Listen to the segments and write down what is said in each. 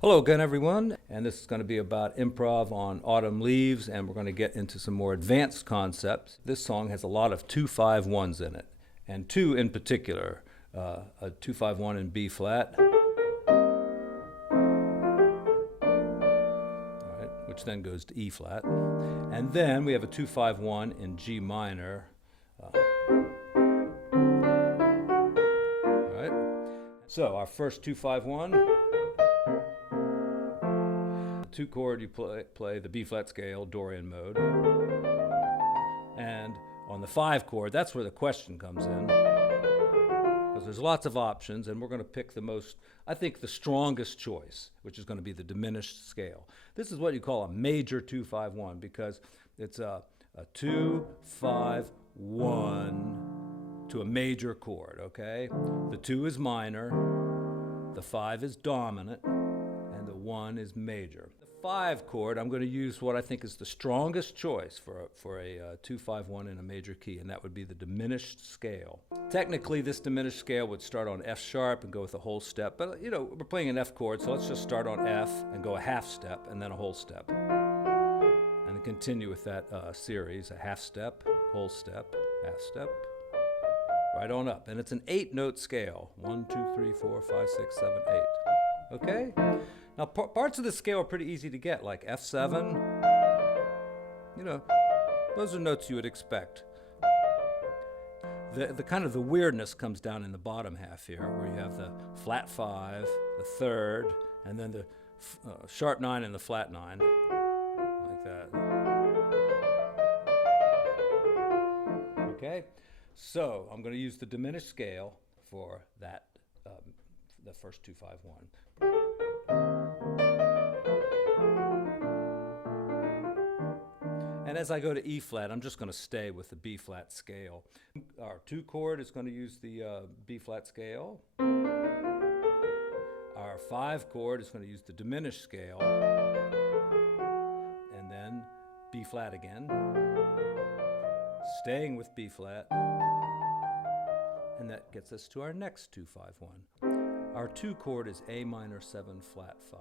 Hello again, everyone, and this is going to be about improv on Autumn Leaves, and we're going to get into some more advanced concepts. This song has a lot of 2-5-1s in it, and two in particular, a 2-5-1 in B flat, which then goes to E flat, and then we have a 2-5-1 in G minor. So our first 2-5-1. Two chord, you play the B flat scale, Dorian mode. And on the 5 chord, that's where the question comes in. Because there's lots of options, and we're going to pick the most, I think, the strongest choice, which is going to be the diminished scale. This is what you call a major 2-5-1, because it's a 2-5-1 to a major chord, okay? The 2 is minor, the 5 is dominant, and the 1 is major. The 5 chord, I'm going to use what I think is the strongest choice for a 2-5-1 in a major key, and that would be the diminished scale. Technically, this diminished scale would start on F sharp and go with a whole step, but you know, we're playing an F chord, so let's just start on F and go a half step and then a whole step. And then continue with that series, a half step, whole step, half step, right on up. And it's an 8-note scale. 1, 2, 3, 4, 5, 6, 7, 8. Okay? Now, parts of the scale are pretty easy to get, like F7. You know, those are notes you would expect. The kind of the weirdness comes down in the bottom half here, where you have the flat 5, the 3rd, and then the sharp 9 and the flat 9, like that. Okay? So I'm going to use the diminished scale for that, the first 2-5-1. And as I go to E flat, I'm just going to stay with the B flat scale. Our 2 chord is going to use the B flat scale. Our 5 chord is going to use the diminished scale. And then B flat again. Staying with B flat. And that gets us to our next 2-5-1. Our 2 chord is A minor 7 flat 5.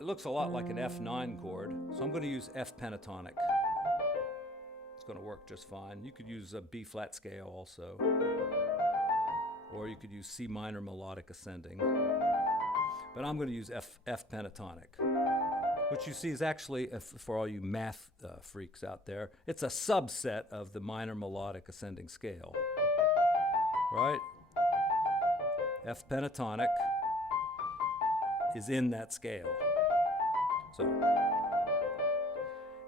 It looks a lot like an F9 chord, so I'm going to use F pentatonic. It's going to work just fine. You could use a B flat scale also, or you could use C minor melodic ascending. But I'm going to use F pentatonic, which you see is actually, for all you math freaks out there, it's a subset of the minor melodic ascending scale. Right? F pentatonic is in that scale. So,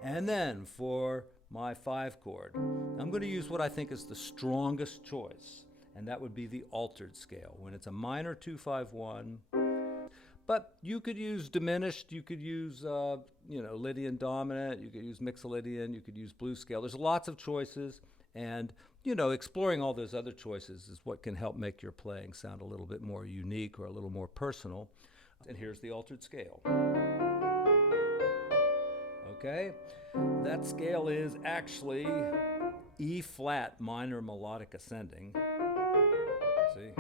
and then for my 5 chord, I'm going to use what I think is the strongest choice, and that would be the altered scale, when it's a minor 2-5-1. But you could use diminished, you could use Lydian dominant, you could use Mixolydian, you could use blues scale. There's lots of choices, and exploring all those other choices is what can help make your playing sound a little bit more unique or a little more personal. And here's the altered scale. Okay, that scale is actually E flat minor melodic ascending. See?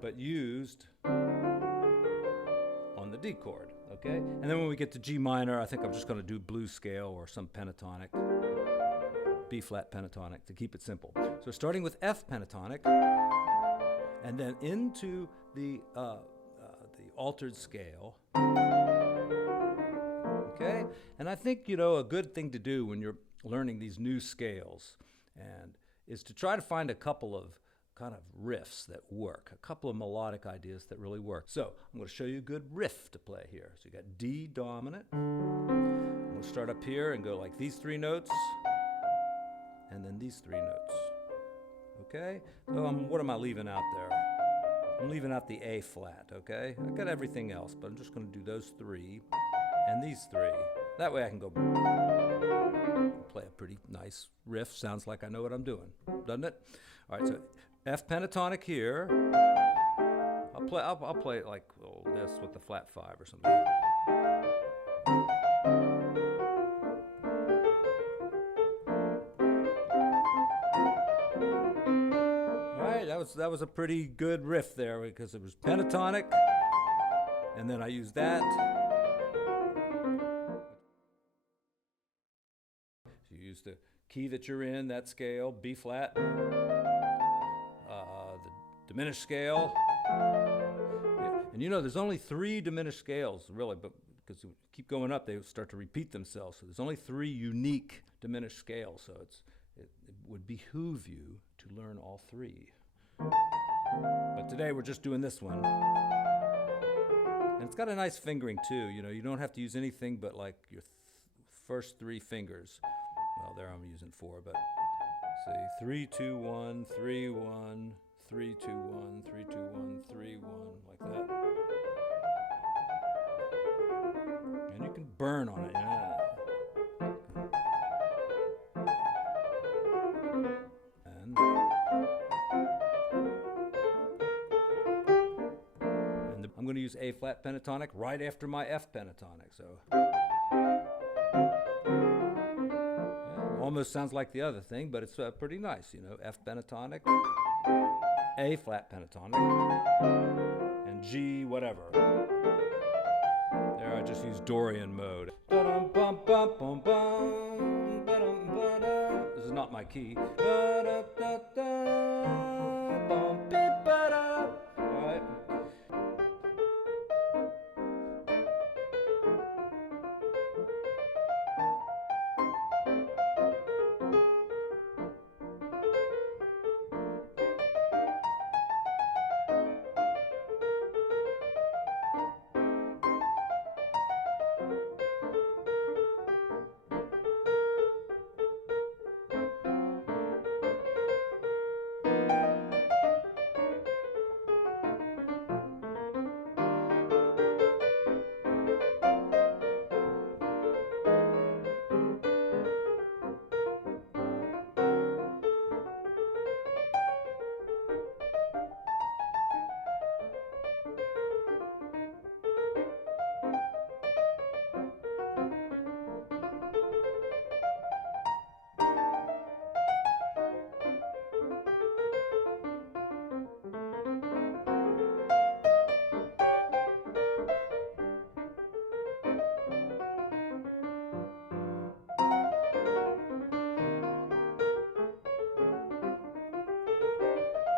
But used on the D chord, okay? And then when we get to G minor, I think I'm just going to do blues scale or some pentatonic, B flat pentatonic to keep it simple. So starting with F pentatonic, and then into the altered scale. Okay? And I think, a good thing to do when you're learning these new scales is to try to find a couple of kind of riffs that work, a couple of melodic ideas that really work. So I'm going to show you a good riff to play here. So you got D dominant. We'll start up here and go like these 3 notes, and then these 3 notes. Okay? So what am I leaving out there? I'm leaving out the A flat, okay? I've got everything else, but I'm just going to do those 3 and these 3. That way I can go play a pretty nice riff. Sounds like I know what I'm doing, doesn't it? All right, so F pentatonic here. I'll play it like this with the flat 5 or something. All right, that was a pretty good riff there because it was pentatonic, and then I used that. So you use the key that you're in, that scale, B flat, the diminished scale. And there's only 3 diminished scales, really, but because you keep going up, they start to repeat themselves. So there's only 3 unique diminished scales, so it would behoove you to learn all 3. But today we're just doing this one. And it's got a nice fingering too. You don't have to use anything but like your first 3 fingers. Well, there I'm using 4, but see, 3, 2, 1, 3, 1, 3, 2, 1, 3, 2, 1, 3, 1, like that. And you can burn on it, And I'm going to use A flat pentatonic right after my F pentatonic, so. Almost sounds like the other thing, but it's pretty nice, F pentatonic, A flat pentatonic, and G whatever. There I just use Dorian mode. This is not my key. All right.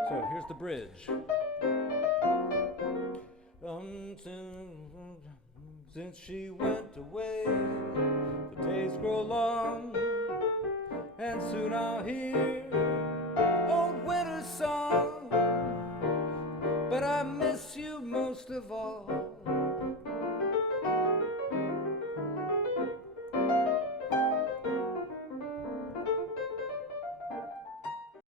So here's the bridge. Since she went away, the days grow long, and soon I'll hear old winter's song. But I miss you most of all.